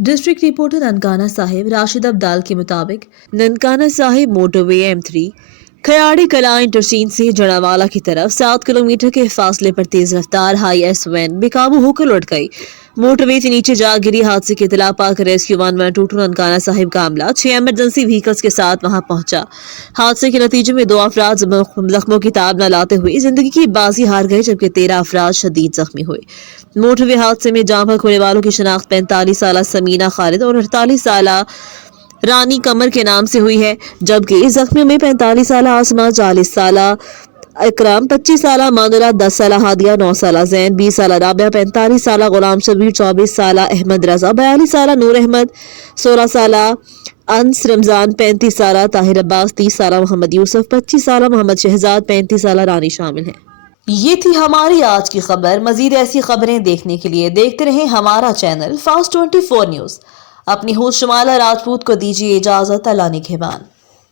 District reporter Nankana Sahib Rashid Abdal के मुताबिक Nankana Sahib motorway M3 खयाड़ी कला इंटरचेंज से जड़ावाला की तरफ 7 किलोमीटर के फासले पर तेज रफ्तार हाई एस वैन बेकाबू होकर लौट गई। मोटरवे से नीचे जा गिरी। हादसे की इतला पाकर रेस्क्यू 112 ननकाना साहिब का अमला 6 एमरजेंसी व्हीकल्स के साथ वहां पहुंचा। हादसे के नतीजे में 2 अफराद जख्मों की ताब न लाते हुए जिंदगी की बाजी हार गए, जबकि 13 अफराद शदीद जख्मी हुए। मोटरवे हादसे में जान पर खोने वालों की शनाख्त 45 साल समीना खालिद और 48 साल रानी कमर के नाम से हुई है, जबकि जख्मियों में 45 साल आसमा, 40 साल इकराम, 25 साल मानुरा, 10 साल हादिया, 9 साल जैन, 20 साल राबिया, 45 साल गुलाम शबीर, 24 साल अहमद रजा, 42 साल नूर अहमद, 16 साल अंस रमजान, 35 साल ताहिर अब्बास, 30 साल मोहम्मद यूसुफ, 25 साल मोहम्मद शहजाद, 35 साल रानी शामिल हैं। ये थी हमारी आज की खबर। मजीद ऐसी खबरें देखने के लिए देखते रहें हमारा चैनल फास्ट 24 न्यूज। अपनी होस्ट शमाला राजपूत को दीजिए इजाजत। अल्लाह निगहबान।